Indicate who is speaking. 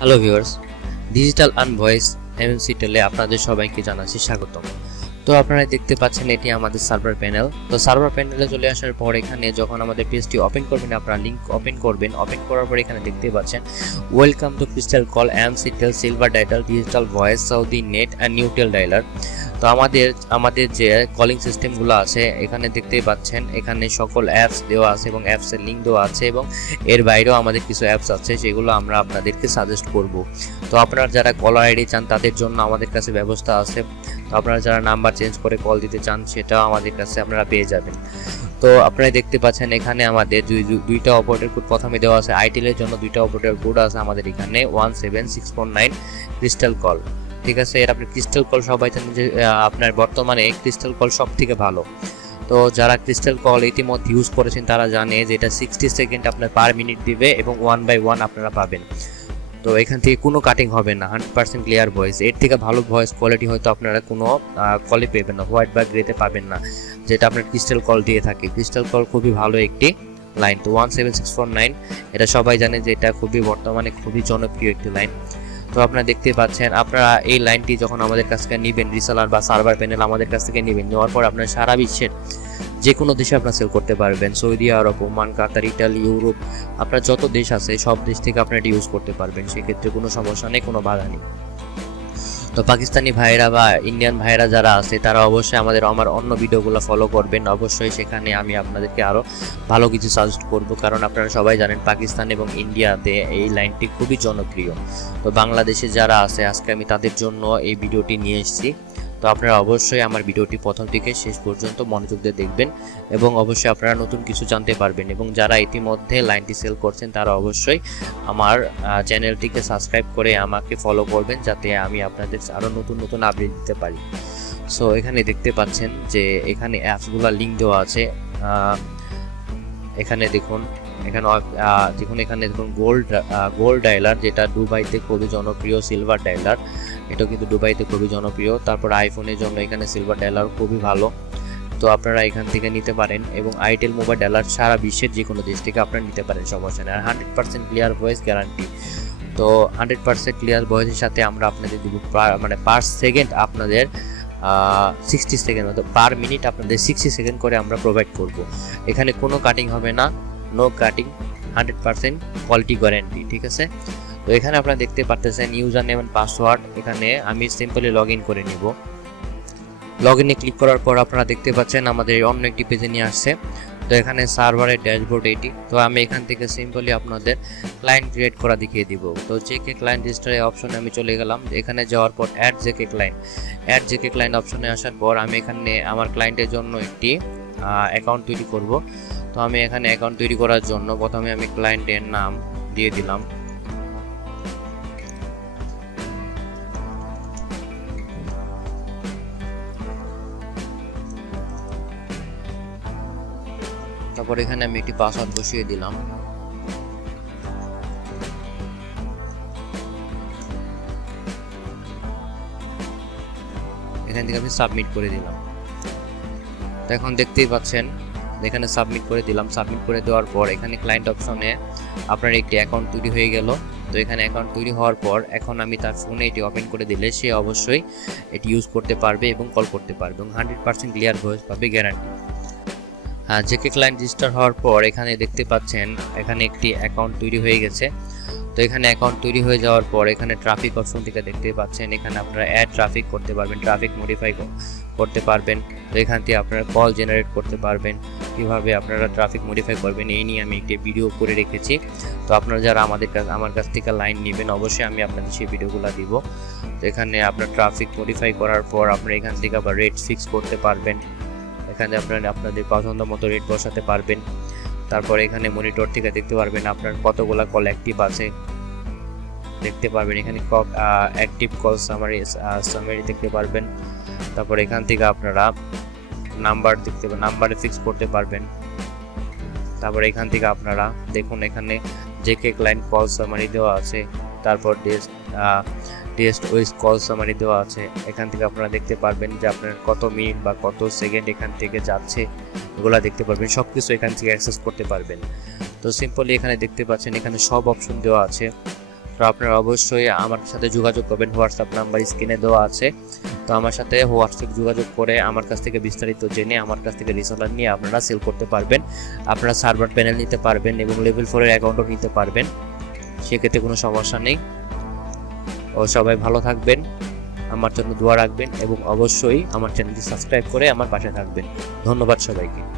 Speaker 1: hello viewers digital আন voice MMC টেলে আপনাদের সবাইকে জানাচ্ছি স্বাগতম তো আপনারা দেখতে পাচ্ছেন এটি আমাদের সার্ভার প্যানেল তো সার্ভার প্যানেলে চলে আসার পর এখানে যখন আমাদের পেজটি ওপেন করবেন আপনারা লিঙ্ক ওপেন করবেন ওপেন করার পর এখানে দেখতে পাচ্ছেন ওয়েলকাম টু ক্রিস্টাল কল এম সিটেল silver ডাইটাল digital voice Saudi net and Newtel dialer তো আমাদের আমাদের যে কলিং সিস্টেমগুলো আছে এখানে দেখতেই পাচ্ছেন এখানে সকল অ্যাপস দেওয়া আছে এবং অ্যাপসের লিঙ্ক দেওয়া আছে এবং এর বাইরেও আমাদের কিছু অ্যাপস আছে সেগুলো আমরা আপনাদেরকে সাজেস্ট করব তো আপনারা যারা কলার আইডি চান তাদের জন্য আমাদের কাছে ব্যবস্থা আছে তো আপনারা যারা নাম্বার চেঞ্জ করে কল দিতে চান সেটাও আমাদের কাছে আপনারা পেয়ে যাবেন তো আপনারা দেখতে পাচ্ছেন এখানে আমাদের দুইটা অপারেটর কোড প্রথমে দেওয়া আছে আইটেলের জন্য দুইটা অপারেটর কোড আছে আমাদের এখানে one seven six four nine Crystal Call ঠিক আছে এটা আপনি ক্রিস্টাল কল সবাই জানেন যে আপনার বর্তমানে ক্রিস্টাল কল সব থেকে ভালো তো যারা ক্রিস্টাল কল ইতিমধ্যে ইউজ করেছেন তারা জানে যে এটা সিক্সটি সেকেন্ড আপনার পার মিনিট দিবে এবং ওয়ান বাই ওয়ান আপনারা পাবেন তো এখান থেকে কোনো কাটিং হবে না হান্ড্রেড পার্সেন্ট ক্লিয়ার ভয়েস এর থেকে ভালো ভয়েস কোয়ালিটি হয়তো আপনারা কোনো কলে পেবেন না হোয়াইট বা গ্রেতে পাবেন না যেটা আপনার ক্রিস্টাল কল দিয়ে থাকে ক্রিস্টাল কল খুবই ভালো একটি লাইন তো one seven six four nine এটা সবাই জানে যে এটা খুবই বর্তমানে খুবই জনপ্রিয় একটি লাইন তো আপনারা দেখতে পাচ্ছেন আপনারা এই লাইনটি যখন আমাদের কাছ থেকে নেবেন রিসেলার বা সার্ভার প্যানেল আমাদের কাছ থেকে নেবেন নেওয়ার পর আপনারা সারা বিশ্বের যে কোনো দেশে আপনারা সেল করতে পারবেন Saudi Arab Oman Qatar Italy Europe আপনার যত দেশ আছে সব দেশ থেকে আপনারা এটি ইউজ করতে পারবেন সেক্ষেত্রে কোনো সমস্যা নেই কোনো বাধা নেই তো পাকিস্তানি ভাইরা বা ইন্ডিয়ান ভাইরা যারা আছে তারা অবশ্যই আমাদের আমার অন্য ভিডিওগুলো ফলো করবেন অবশ্যই সেখানে আমি আপনাদেরকে আরও ভালো কিছু সাজেস্ট করব কারণ আপনারা সবাই জানেন পাকিস্তান এবং ইন্ডিয়াতে এই লাইনটি খুবই জনপ্রিয় তো বাংলাদেশে যারা আছে আজকে আমি তাদের জন্য এই ভিডিওটি নিয়ে এসেছি তো আপনারা অবশ্যই আমার ভিডিওটি প্রথম থেকে শেষ পর্যন্ত মনোযোগ দিয়ে দেখবেন এবং অবশ্যই আপনারা নতুন কিছু জানতে পারবেন এবং যারা ইতিমধ্যে লাইনটি সেল করছেন তারা অবশ্যই আমার চ্যানেলটিকে সাবস্ক্রাইব করে আমাকে ফলো করবেন যাতে আমি আপনাদের আরও নতুন নতুন আপডেট দিতে পারি সো এখানে দেখতে পাচ্ছেন যে এখানে অ্যাপসগুলো লিঙ্ক দেওয়া আছে এখানে দেখুন এখানে দেখুন এখানে দেখুন গোল্ড গোল্ড ডাইলার যেটা দুবাইতে খুবই জনপ্রিয় সিলভার ডাইলার এটাও কিন্তু দুবাইতে খুবই জনপ্রিয় তারপর আইফোনের জন্য এখানে সিলভার ডেলার খুবই ভালো তো আপনারা এখান থেকে নিতে পারেন এবং আইটেল মোবাইল ডেলার সারা বিশ্বের যে কোনো দেশ থেকে আপনারা নিতে পারেন সমস্যা নেই আর hundred percent clear voice guarantee তো হান্ড্রেড পার্সেন্ট ক্লিয়ার ভয়েসের সাথে আমরা আপনাদের দিব মানে পার সেকেন্ড আপনাদের সিক্সটি সেকেন্ড মতো পার মিনিট আপনাদের সিক্সটি সেকেন্ড করে আমরা প্রোভাইড করব এখানে কোনো কাটিং হবে না no cutting hundred percent quality guarantee ঠিক আছে তো এখানে আপনারা দেখতে পারতেছেন ইউজার নেম এন্ড পাসওয়ার্ড এখানে আমি সিম্পলি লগ ইন করে নিব লগ ইনে ক্লিক করার পর আপনারা দেখতে পাচ্ছেন আমাদের অন্য একটি পেজে নিয়ে আসছে তো এখানে সার্ভারের ড্যাশবোর্ড এটি তো আমি এখান থেকে সিম্পলি আপনাদের ক্লায়েন্ট ক্রিয়েট করা দেখিয়ে দিব তো জেকে ক্লায়েন্ট রেজিস্টারের অপশনে আমি চলে গেলাম এখানে যাওয়ার পর add JK client add JK client অপশনে আসার পর আমি এখানে আমার ক্লায়েন্টের জন্য একটি অ্যাকাউন্ট তৈরি করব তো আমি এখানে অ্যাকাউন্ট তৈরি করার জন্য প্রথমে আমি ক্লায়েন্টের নাম দিয়ে দিলাম তারপর এখানে আমি একটি পাসওয়ার্ড বসিয়ে দিলাম এখান থেকে আমি সাবমিট করে দিলাম তো এখন দেখতেই পাচ্ছেন এখানে সাবমিট করে দিলাম সাবমিট করে দেওয়ার পর এখানে ক্লায়েন্ট অপশনে আপনার একটি অ্যাকাউন্ট তৈরি হয়ে গেল তো এখানে অ্যাকাউন্ট তৈরি হওয়ার পর এখন আমি তার ফোনে এটি ওপেন করে দিলে সে অবশ্যই এটি ইউজ করতে পারবে এবং কল করতে পারবে এবং হান্ড্রেড পার্সেন্ট ক্লিয়ার ভয়েস পাবে গ্যারান্টি জেকে ক্লায়েন্ট রেজিস্টার হওয়ার পর এখানে দেখতে পাচ্ছেন এখানে একটি অ্যাকাউন্ট তৈরি হয়ে গেছে তো এখানে অ্যাকাউন্ট তৈরি হয়ে যাওয়ার পর এখানে ট্রাফিক অপশন থেকে দেখতে পাচ্ছেন এখানে আপনারা অ্যাড ট্রাফিক করতে পারবেন ট্রাফিক মডিফাই করতে পারবেন তো এখান থেকে আপনারা কল জেনারেট করতে পারবেন কীভাবে আপনারা ট্রাফিক মডিফাই করবেন এই নিয়ে আমি একটি ভিডিও করে রেখেছি তো আপনারা যারা আমাদের কাছ আমার কাছ থেকে লাইন নেবেন অবশ্যই আমি আপনাদের সেই ভিডিওগুলো দিব তো এখানে আপনার ট্রাফিক মডিফাই করার পর আপনারা এখান থেকে আবার রেট ফিক্স করতে পারবেন এখানে আপনারা আপনাদের পছন্দ মতো রেট বসাতে পারবেন তারপর এখানে মনিটর থেকে দেখতে পারবেন আপনার কতগুলো কল অ্যাক্টিভ আছে দেখতে পারবেন এখানে কক অ্যাক্টিভ কল সামারি সামারি দেখতে পারবেন তারপর এখান থেকে আপনারা নাম্বার দেখতে নাম্বারে ফিক্স করতে পারবেন তারপর এখান থেকে আপনারা দেখুন এখানে যে কে ক্লায়েন্ট কল সামারি দেওয়া আছে তারপর টেস্ট ওয়েস্ট কল সামারি দেওয়া আছে এখান থেকে আপনারা দেখতে পারবেন যে আপনার কত মিনিট বা কত সেকেন্ড এখান থেকে যাচ্ছে এগুলা দেখতে পারবেন সব কিছু এখান থেকে অ্যাক্সেস করতে পারবেন তো সিম্পলি এখানে দেখতে পাচ্ছেন এখানে সব অপশন দেওয়া আছে তো আপনারা অবশ্যই আমার সাথে যোগাযোগ করবেন হোয়াটসঅ্যাপ নাম্বার স্ক্রিনে দেওয়া আছে তো আমার সাথে হোয়াটসঅ্যাপ যোগাযোগ করে আমার কাছ থেকে বিস্তারিত জেনে আমার কাছ থেকে রিসলার নিয়ে আপনারা সেল করতে পারবেন আপনারা সার্ভার প্যানেল নিতে পারবেন এবং লেভেল ফোরের অ্যাকাউন্টও নিতে পারবেন সেক্ষেত্রে কোনো সমস্যা নেই ও সবাই ভালো থাকবেন আমার জন্য দোয়া রাখবেন এবং অবশ্যই আমার চ্যানেলটি সাবস্ক্রাইব করে আমার পাশে থাকবেন ধন্যবাদ সবাইকে